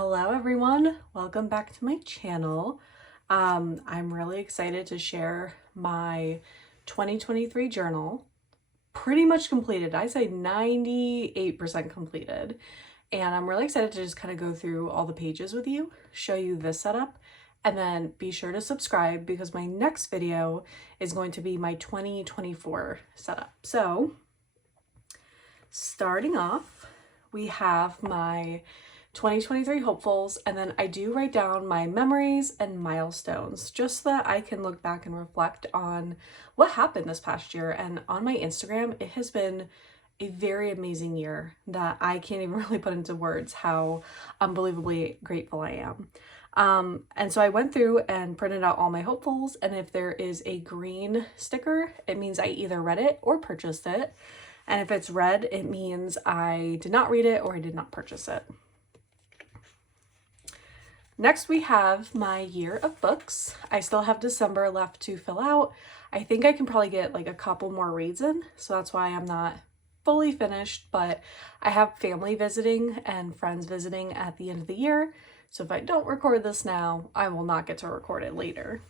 Hello everyone, welcome back to my channel. I'm really excited to share my 2023 journal. Pretty much completed. I say 98% completed. And I'm really excited to just kind of go through all the pages with you, show you this setup, and then be sure to subscribe because my next video is going to be my 2024 setup. So starting off, we have my 2023 hopefuls, and then I do write down my memories and milestones just so that I can look back and reflect on what happened this past year. And on my Instagram, it has been a very amazing year that I can't even really put into words how unbelievably grateful I am. And so I went through and printed out all my hopefuls, and if there is a green sticker, it means I either read it or purchased it. And if it's red, it means I did not read it or I did not purchase it. Next, we have my year of books. I still have December left to fill out. I think I can probably get like a couple more reads in, so that's why I'm not fully finished, but I have family visiting and friends visiting at the end of the year. So if I don't record this now, I will not get to record it later.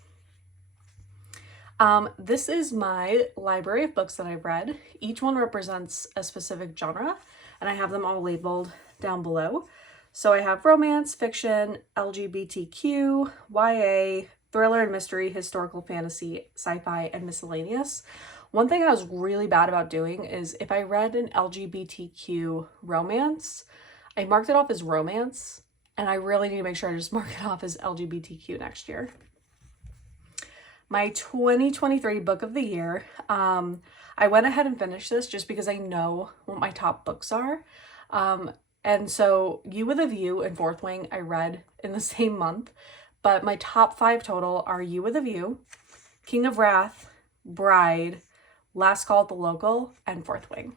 This is my library of books that I've read. Each one represents a specific genre, and I have them all labeled down below. So I have romance, fiction, LGBTQ, YA, thriller and mystery, historical fantasy, sci-fi, and miscellaneous. One thing I was really bad about doing is if I read an LGBTQ romance, I marked it off as romance, and I really need to make sure I just mark it off as LGBTQ next year. My 2023 book of the year, I went ahead and finished this just because I know what my top books are. And so You With a View and Fourth Wing I read in the same month, but my top 5 total are You With a View, King of Wrath, Bride, Last Call at the Local, and Fourth Wing.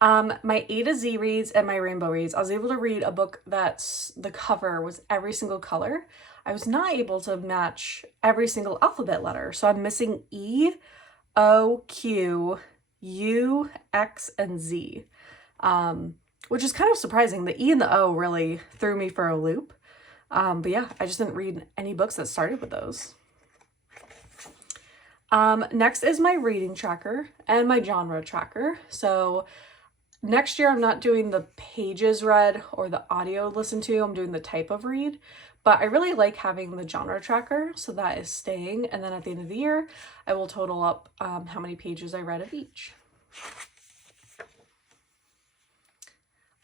My A to Z reads and my rainbow reads. I was able to read a book that's the cover was every single color. I was not able to match every single alphabet letter. So I'm missing E, O, Q, U, X, and Z, which is kind of surprising. The E and the O really threw me for a loop. But yeah, I just didn't read any books that started with those. Next is my reading tracker and my genre tracker. So next year, I'm not doing the pages read or the audio listened to. I'm doing the type of read, but I really like having the genre tracker, so that is staying. And then at the end of the year, I will total up how many pages I read of each.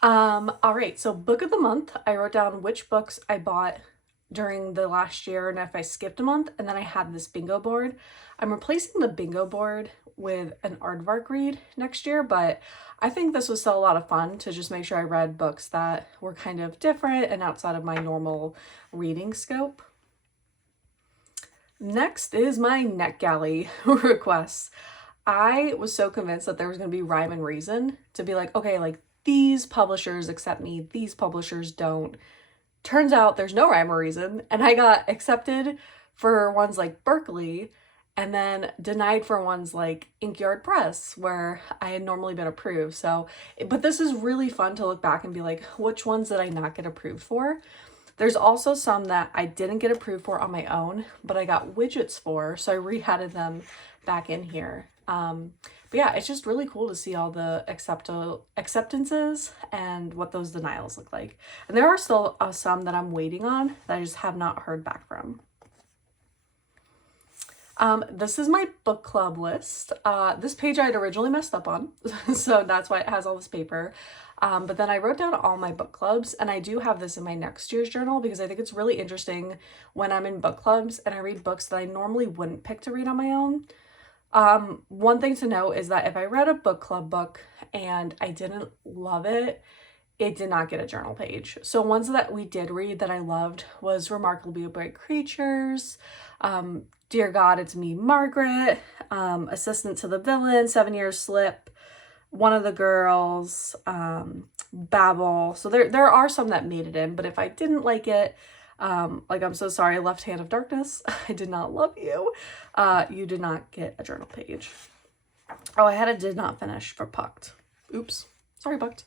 All right, so book of the month, I wrote down which books I bought during the last year and if I skipped a month, and then I had this bingo board. I'm replacing the bingo board with an aardvark read next year, but I think this was still a lot of fun to just make sure I read books that were kind of different and outside of my normal reading scope. Next is my NetGalley requests. I was so convinced that there was going to be rhyme and reason to be like, okay, like these publishers accept me, these publishers don't. Turns out there's no rhyme or reason, and I got accepted for ones like Berkeley and then denied for ones like Inkyard Press, where I had normally been approved. So, but this is really fun to look back and be like, which ones did I not get approved for? There's also some that I didn't get approved for on my own, but I got widgets for, so I re-added them back in here. But yeah, it's just really cool to see all the acceptances and what those denials look like. And there are still some that I'm waiting on that I just have not heard back from. This is my book club list. This page I had originally messed up on, so that's why it has all this paper. But then I wrote down all my book clubs, and I do have this in my next year's journal because I think it's really interesting when I'm in book clubs and I read books that I normally wouldn't pick to read on my own. One thing to note is that if I read a book club book and I didn't love it, it did not get a journal page. So ones that we did read that I loved was Remarkably Bright Creatures, Dear God, It's Me, Margaret, Assistant to the Villain, 7 Years Slip, One of the Girls, Babel. So there are some that made it in, but if I didn't like it, like, I'm so sorry, Left Hand of Darkness, I did not love you. You did not get a journal page. Oh, I had a did not finish for Pucked. Oops. Sorry, booked.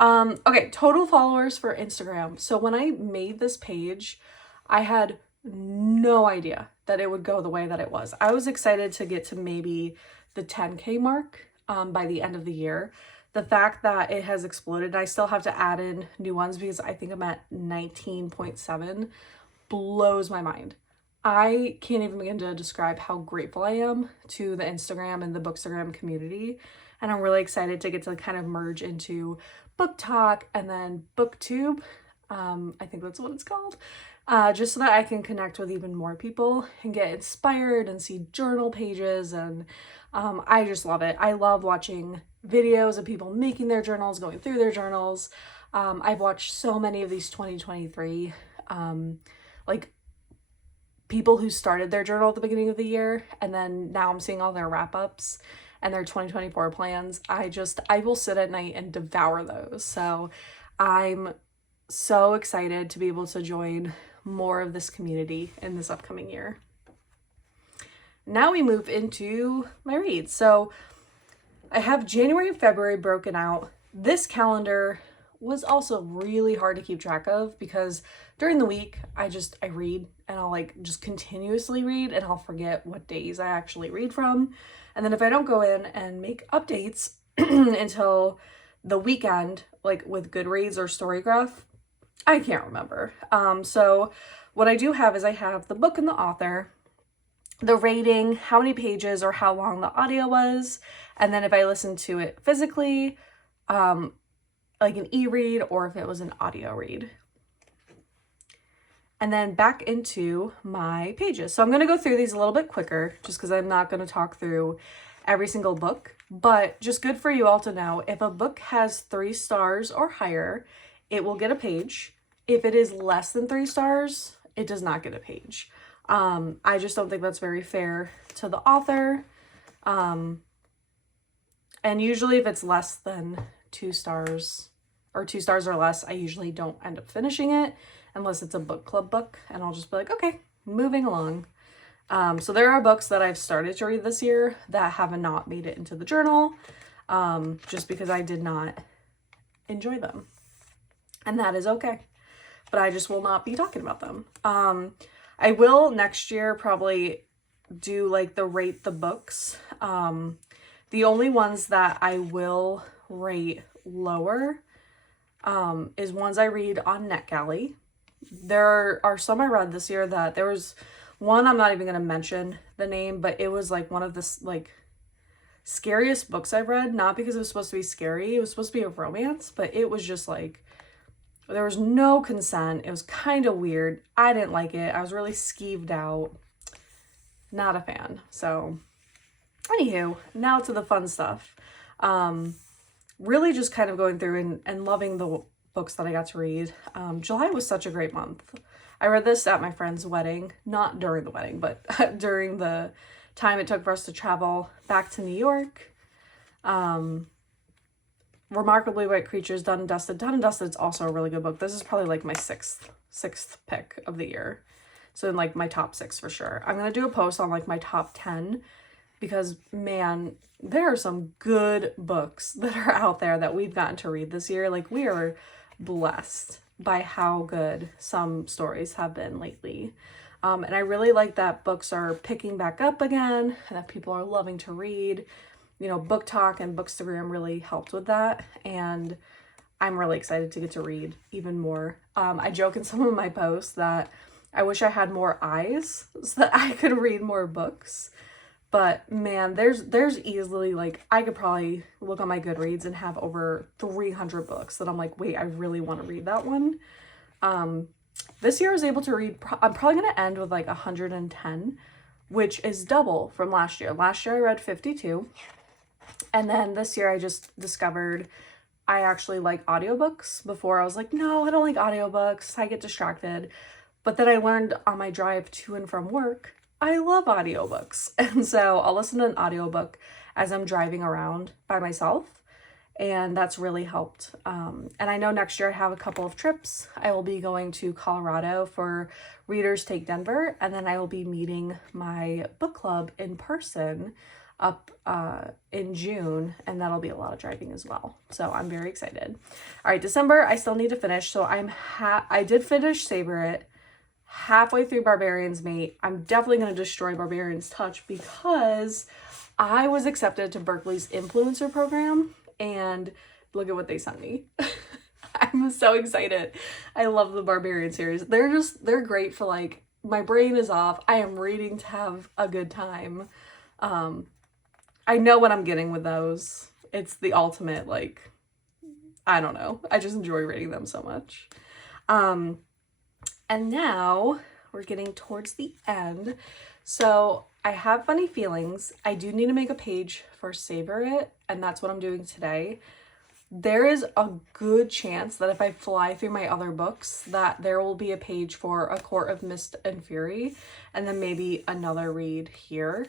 Okay, total followers for Instagram. So when I made this page, I had no idea that it would go the way that it was. I was excited to get to maybe the 10K mark by the end of the year. The fact that it has exploded, I still have to add in new ones because I think I'm at 19.7, blows my mind. I can't even begin to describe how grateful I am to the Instagram and the Bookstagram community. And I'm really excited to get to kind of merge into Book Talk and then BookTube. I think that's what it's called. Just so that I can connect with even more people and get inspired and see journal pages. And I just love it. I love watching videos of people making their journals, going through their journals. I've watched so many of these 2023 like people who started their journal at the beginning of the year, and then now I'm seeing all their wrap-ups and their 2024 plans. I will sit at night and devour those. So I'm so excited to be able to join more of this community in this upcoming year. Now we move into my reads. So I have January and February broken out. This calendar was also really hard to keep track of because during the week I read and I'll like just continuously read and I'll forget what days I actually read from. And then if I don't go in and make updates until the weekend, like with Goodreads or Storygraph, I can't remember. So what I do have is I have the book and the author, the rating, how many pages or how long the audio was, and then if I listened to it physically, like an e-read or if it was an audio read. And then back into my pages. So I'm going to go through these a little bit quicker just because I'm not going to talk through every single book, but just good for you all to know, if a book has 3 stars or higher, it will get a page. If it is less than 3 stars, it does not get a page. I just don't think that's very fair to the author. And usually if it's less than 2 stars or 2 stars or less, I usually don't end up finishing it unless it's a book club book, and I'll just be like, okay, moving along. So there are books that I've started to read this year that have not made it into the journal, just because I did not enjoy them, and that is okay. But I just will not be talking about them. I will next year probably do like the rate the books. The only ones that I will rate lower is ones I read on NetGalley. There are some I read this year that there was one, I'm not even going to mention the name, but it was like one of the like scariest books I've read, not because it was supposed to be scary. It was supposed to be a romance, but it was just like, there was no consent. It was kind of weird. I didn't like it. I was really skeeved out. Not a fan. So anywho, now to the fun stuff. Really just kind of going through and loving the books that I got to read. July was such a great month. I read this at my friend's wedding, not during the wedding, but during the time it took for us to travel back to New York. Remarkably White Creatures, Done and Dusted. Done and Dusted is also a really good book. This is probably like my sixth pick of the year. So in like my top 6 for sure. I'm going to do a post on like my top 10 because man, there are some good books that are out there that we've gotten to read this year. Like we are blessed by how good some stories have been lately. And I really like that books are picking back up again and that people are loving to read. You know, Book Talk and Bookstagram really helped with that. And I'm really excited to get to read even more. I joke in some of my posts that I wish I had more eyes so that I could read more books. But man, there's easily like, I could probably look on my Goodreads and have over 300 books that I'm like, wait, I really want to read that one. This year I was able to read, I'm probably going to end with like 110, which is double from last year. Last year I read 52. And then this year I just discovered I actually like audiobooks. Before I was like, no, I don't like audiobooks. I get distracted. But then I learned on my drive to and from work, I love audiobooks. And so I'll listen to an audiobook as I'm driving around by myself. And that's really helped. And I know next year I have a couple of trips. I will be going to Colorado for Readers Take Denver. And then I will be meeting my book club in person up in June, and that'll be a lot of driving as well. So I'm very excited. All right, December, I still need to finish. So I did finish Savor It, halfway through Barbarian's Mate. I'm definitely going to destroy Barbarian's Touch because I was accepted to Berkeley's influencer program, and look at what they sent me. I'm so excited. I love the Barbarian series. They're great for like, my brain is off. I am reading to have a good time. I know what I'm getting with those. It's the ultimate, like, I don't know. I just enjoy reading them so much. And now we're getting towards the end. So I have Funny Feelings. I do need to make a page for Savor It, and that's what I'm doing today. There is a good chance that if I fly through my other books that there will be a page for A Court of Mist and Fury, and then maybe another read here.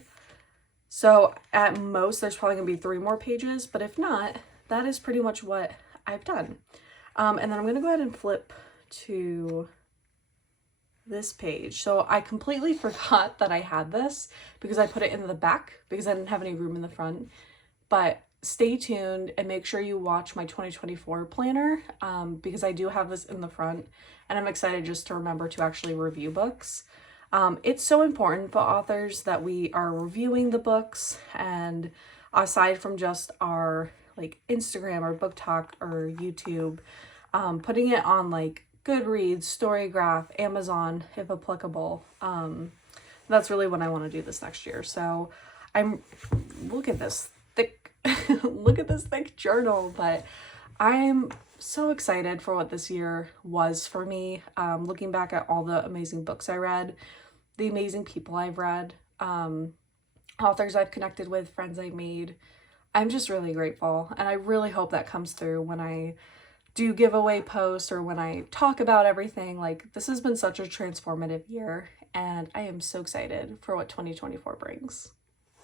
So at most, there's probably gonna be 3 more pages, but if not, that is pretty much what I've done. And then I'm gonna go ahead and flip to this page. So I completely forgot that I had this because I put it in the back because I didn't have any room in the front. But stay tuned and make sure you watch my 2024 planner because I do have this in the front, and I'm excited just to remember to actually review books. It's so important for authors that we are reviewing the books, and aside from just our like Instagram or book talk or YouTube, putting it on like Goodreads, Storygraph, Amazon, if applicable. That's really what I want to do this next year. So look at this thick, look at this thick journal, but I'm so excited for what this year was for me. Looking back at all the amazing books I read, the amazing people I've read, authors I've connected with, friends I've made. I'm just really grateful, and I really hope that comes through when I do giveaway posts or when I talk about everything. Like, this has been such a transformative year, and I am so excited for what 2024 brings.